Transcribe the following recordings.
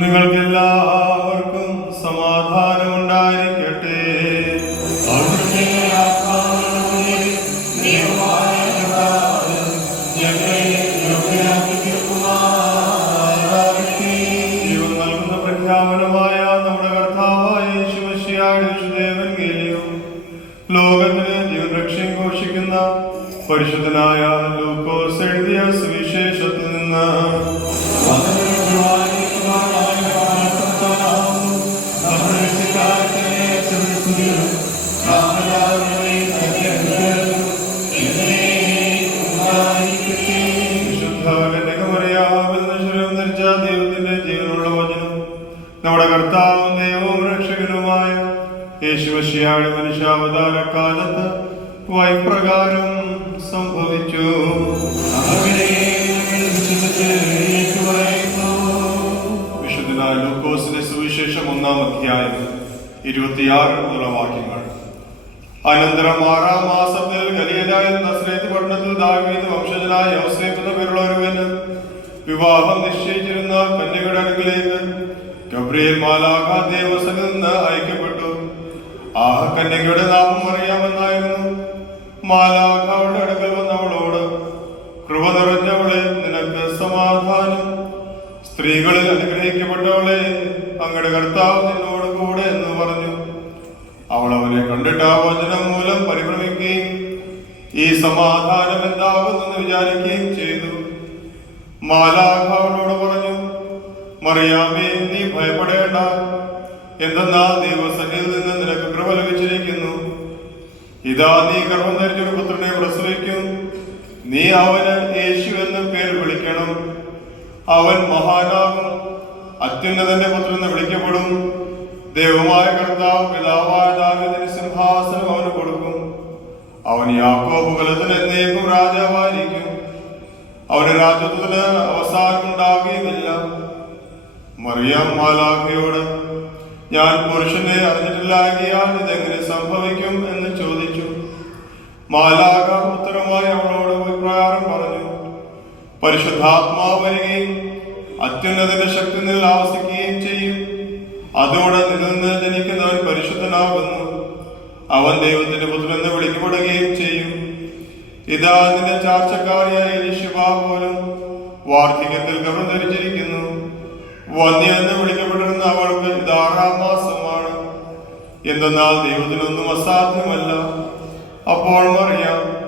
നിങ്ങൾക്കെല്ലാവർക്കും സമാധാനം ഉണ്ടായിരിക്കട്ടെ പ്രഖ്യാപനമായ നമ്മുടെ കർത്താവായ യേശുമശിയായ ദേവൻഗേലിയും ലോകത്തിന് ജീവൻ രക്ഷയും ഘോഷിക്കുന്ന പരിശുദ്ധനായ ലൂക്കോസ് എഴുതിയ സുവിശേഷത്തിൽ നിന്ന് യേശുവശിയാട് മനുഷ്യാവതാര കാലത്ത് വൈപ്രകാരം സംഭവിച്ചു. വിശുദ്ധനായ ലൂക്കോസിന്റെ സുവിശേഷം ഒന്നാം അധ്യായം ഇരുപത്തിയാറ് മുതലുള്ള വാക്യങ്ങൾ അനന്തരം ആറാം മാസത്തിൽ ഗലീലായ നസ്രേത്ത് പട്ടണത്തിൽ ദാവീദ് വംശജനായ യോസേഫ് എന്ന പേരുള്ള ഒരുവന് വിവാഹം നിശ്ചയിച്ചിരുന്ന കന്യകയുടെ അടുക്കിലേക്ക് ഗബ്രിയേൽ മാലാഖ ദേവസനിൽ നിന്ന് അയക്കപ്പെട്ടു. ആ കന്യകയുടെ നാമം അറിയാമെന്നായിരുന്നു. മാലാഖ അവളുടെ അടുക്കൽ വന്ന അവളോട് കൃപ നിറഞ്ഞവളെ നിനക്ക് സമാധാനം. സ്ത്രീകളിൽ അനുഗ്രഹിക്കപ്പെട്ടവളെ അങ്ങയുടെ കർത്താവ് നിന്നോട് കൂടെ എന്ന് പറഞ്ഞു. അവൾ അവനെ കണ്ടിട്ട് ആ വചനം മൂലം പരിഭ്രമിക്കുകയും ഈ സമാധാനം എന്താകുന്നു വിചാരിക്കുകയും ചെയ്തു. മാലാഖ അവളോട് പറഞ്ഞു മറിയാമേ നീ ഭയപ്പെടേണ്ട. എന്തെന്നാ ദൈവസന്നിധിയിൽ നിന്ന് നിനക്ക് കൃപ ലഭിച്ചിരിക്കുന്നു. ഇതാ നീ ഗർഭം ധരിച്ചൊരു പുത്രനെ പ്രസവിക്കും. നീ അവന് യേശു എന്ന് പേര് വിളിക്കണം. അവൻ മഹാനാകും. അത്യുന്നതന്റെ പുത്രൻ എന്ന് വിളിക്കപ്പെടും. ദൈവമായ കർത്താവ് പിതാവായ സിംഹാസനം അവന് കൊടുക്കും. അവൻ യാക്കോബ് കുലത്തിൽ എന്നേക്കും രാജാവായിരിക്കും. അവന് രാജ്യത്തിന് അവസാനം ഉണ്ടാകുകയുമില്ല മറിയാം മാലാഖയോട് ഞാൻ പുരുഷനെ അറിഞ്ഞിട്ടില്ലാകിയാൽ ഇതെങ്ങനെ സംഭവിക്കും എന്ന് ചോദിച്ചു. മാലാക ഉത്തരമായി അവളോട് അഭിപ്രായം പറഞ്ഞു. പരിശുദ്ധാത്മാവ് വരികയും അത്യുന്നതിന്റെ ശക്തി നിലാവസിക്കുകയും ചെയ്യും. അതോടെ നിന്ന് ജനിക്കുന്നവൻ പരിശുദ്ധനാകുന്നു. അവൻ ദൈവത്തിന്റെ പുത്രൻ എന്ന് വിളിക്കപ്പെടുകയും ചെയ്യും. ഇതാ നിന്റെ ചാർച്ചക്കാരിയായ എലിശിബ പോലും വാർദ്ധക്യത്തിൽ ഗർഭം എന്ന് വിളിക്കപ്പെട്ടിരുന്ന അവൾക്ക് ഇത് ആറാം മാസമാണ്. എന്തെന്നാൽ ദൈവത്തിനൊന്നും അസാധ്യമല്ല. അപ്പോൾ അറിയാം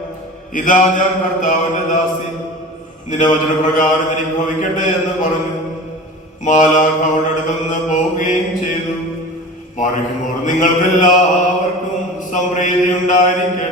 ഇതാ ഞാൻ കർത്താവിന്റെ ദാസി. നിന്റെ വചനപ്രകാരം എനിക്ക് ഭവിക്കട്ടെ എന്ന് പറഞ്ഞു. മാലാഖ അവളുടെ നിന്ന് പോവുകയും ചെയ്തു. മറിക്കുമ്പോൾ നിങ്ങൾക്കെല്ലാവർക്കും സംപ്രീതി ഉണ്ടായിരിക്കട്ടെ.